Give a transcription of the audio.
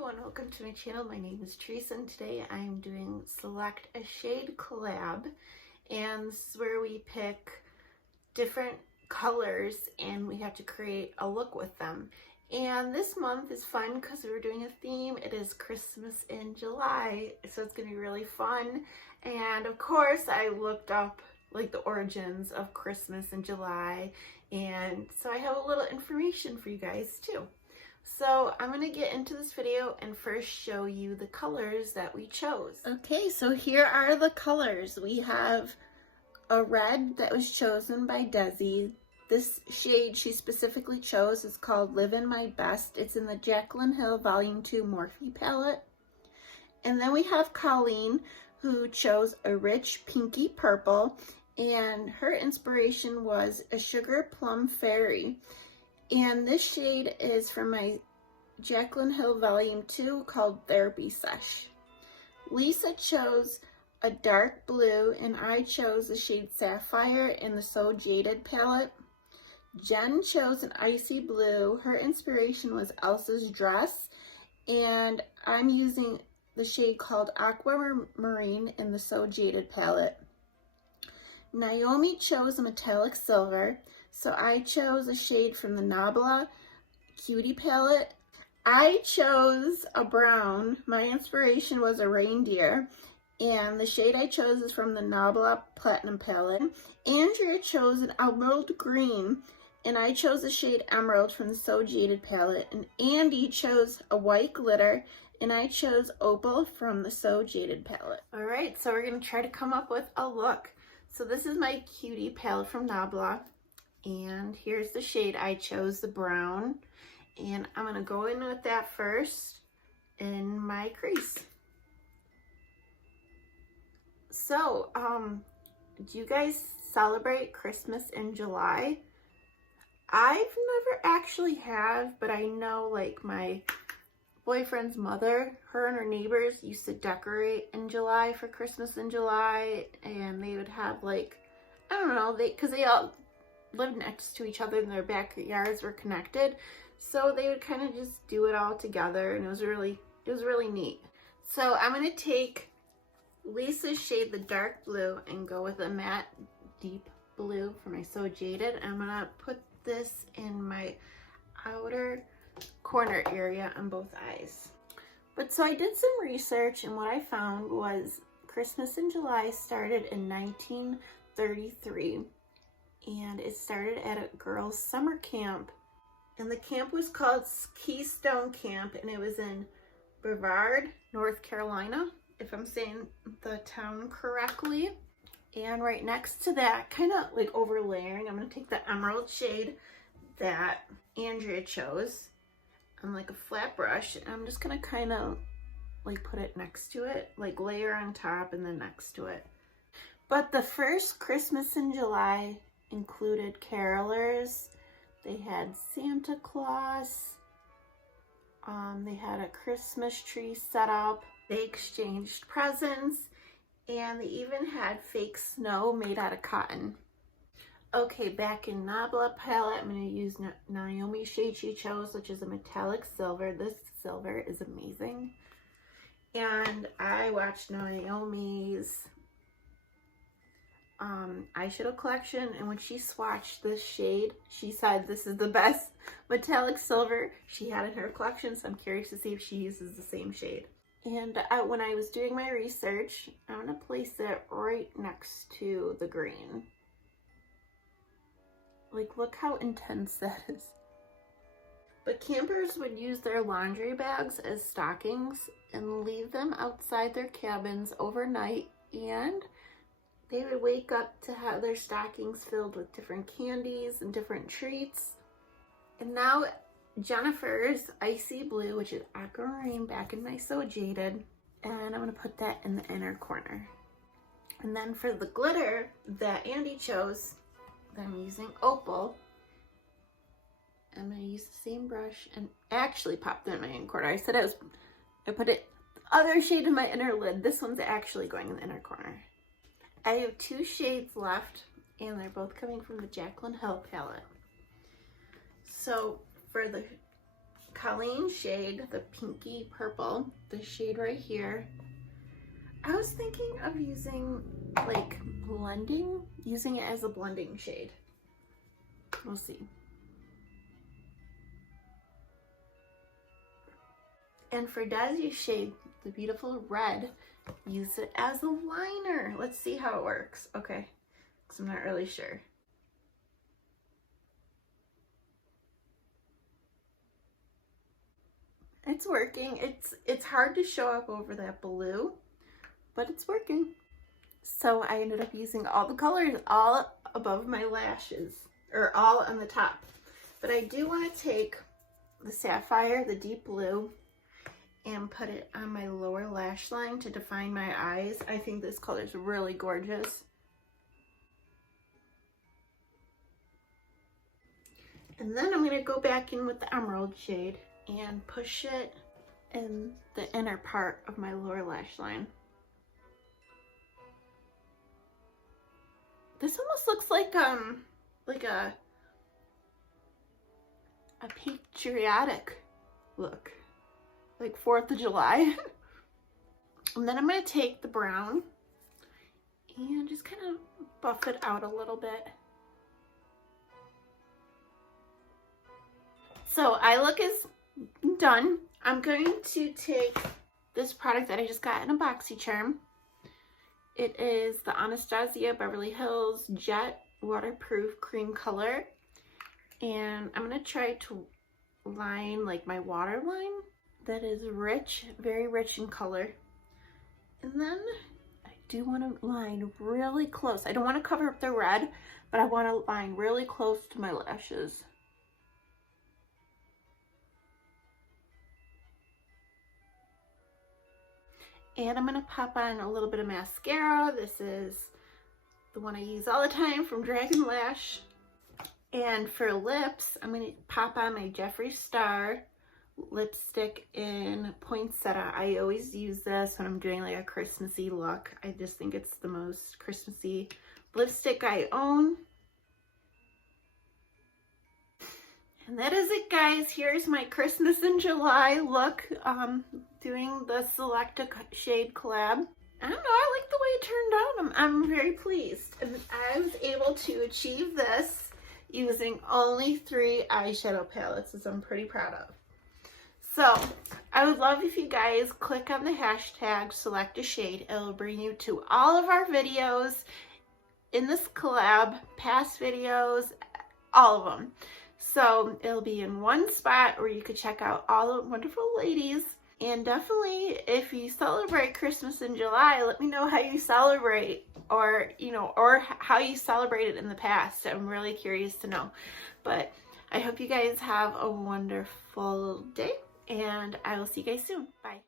everyone, welcome to my channel. My name is Teresa and today I am doing Select a Shade collab, and this is where we pick different colors and we have to create a look with them. And this month is fun because we're doing a theme. It is Christmas in July, so it's gonna be really fun. And of course I looked up like the origins of Christmas in July, and so I have a little information for you guys too. So I'm going to get into this video and first show you the colors that we chose. Okay, so here are the colors. We have a red that was chosen by Desi. This shade she specifically chose is called Livin' My Best. It's in the Jaclyn Hill Volume 2 Morphe palette. And then we have Colleen, who chose a rich pinky purple, and her inspiration was a Sugar Plum Fairy. And this shade is from my Jaclyn Hill Volume 2 called Therapy Sesh. Lisa chose a dark blue and I chose the shade Sapphire in the So Jaded palette. Jen chose an icy blue. Her inspiration was Elsa's dress, and I'm using the shade called Aquamarine in the So Jaded palette. Naomi chose a metallic silver. So I chose a shade from the Nabla Cutie palette. I chose a brown. My inspiration was a reindeer. And the shade I chose is from the Nabla Platinum palette. Andrea chose an emerald green. And I chose the shade Emerald from the So Jaded palette. And Andy chose a white glitter. And I chose Opal from the So Jaded palette. Alright, so we're going to try to come up with a look. So this is my Cutie palette from Nabla. And here's the shade I chose, the brown, and I'm going to go in with that first in my crease. So, do you guys celebrate Christmas in July? I've never actually have, but I know like my boyfriend's mother, her and her neighbors used to decorate in July for Christmas in July, and they would have like, I don't know, because they all lived next to each other and their backyards were connected, so they would kind of just do it all together, and it was really neat. So I'm going to take Lisa's shade, the dark blue, and go with a matte deep blue for my So Jaded. I'm going to put this in my outer corner area on both eyes. But so I did some research, and what I found was Christmas in July started in 1933. And it started at a girls' summer camp, and the camp was called Keystone Camp, and it was in Brevard, North Carolina, if I'm saying the town correctly. And right next to that, kind of like overlaying, I'm going to take the emerald shade that Andrea chose on like a flat brush, and I'm just going to kind of like put it next to it, like layer on top and then next to it. But the first Christmas in July included carolers. They had Santa Claus. They had a Christmas tree set up. They exchanged presents, and they even had fake snow made out of cotton. Okay, back in Nabla palette, I'm going to use Naomi's shade she chose, which is a metallic silver. This silver is amazing. And I watched Naomi's eyeshadow collection, and when she swatched this shade, she said this is the best metallic silver she had in her collection, so I'm curious to see if she uses the same shade. And when I was doing my research, I'm going to place it right next to the green. Like, look how intense that is. But campers would use their laundry bags as stockings and leave them outside their cabins overnight, and they would wake up to have their stockings filled with different candies and different treats. And now Jennifer's icy blue, which is aquamarine, back in my So Jaded, and I'm going to put that in the inner corner. And then for the glitter that Andy chose, I'm using Opal. I'm going to use the same brush and actually pop them in my inner corner. I said I put it the other shade in my inner lid. This one's actually going in the inner corner. I have two shades left, and they're both coming from the Jaclyn Hill palette. So for the Colleen shade, the pinky purple, the shade right here. I was thinking of using like blending, using it as a blending shade. We'll see. And for Desi's shade, the beautiful red, use it as a liner. Let's see how it works. Okay, because I'm not really sure. It's working. It's hard to show up over that blue, but it's working. So I ended up using all the colors all above my lashes, or all on the top. But I do want to take the sapphire, the deep blue, and put it on my lower lash line to define my eyes. I think this color is really gorgeous. And then I'm going to go back in with the emerald shade and push it in the inner part of my lower lash line. This almost looks like a patriotic look, like 4th of July. And then I'm going to take the brown and just kind of buff it out a little bit. So eye look is done. I'm going to take this product that I just got in a BoxyCharm. It is the Anastasia Beverly Hills Jet Waterproof Cream Color. And I'm going to try to line like my waterline that is rich, very rich in color. And then I do want to line really close. I don't want to cover up the red, but I want to line really close to my lashes. And I'm going to pop on a little bit of mascara. This is the one I use all the time from Dragon Lash. And for lips, I'm going to pop on my Jeffree Star lipstick in Poinsettia. I always use this when I'm doing like a Christmassy look. I just think it's the most Christmassy lipstick I own. And that is it, guys. Here's my Christmas in July look, doing the Select a Shade collab. I don't know, I like the way it turned out. I'm very pleased. And I was able to achieve this using only 3 eyeshadow palettes, which I'm pretty proud of. So I would love if you guys click on the hashtag Select a Shade. It'll bring you to all of our videos in this collab, past videos, all of them. So it'll be in one spot where you could check out all the wonderful ladies. And definitely, if you celebrate Christmas in July, let me know how you celebrate, or, you know, or how you celebrated in the past. I'm really curious to know. But I hope you guys have a wonderful day, and I will see you guys soon. Bye.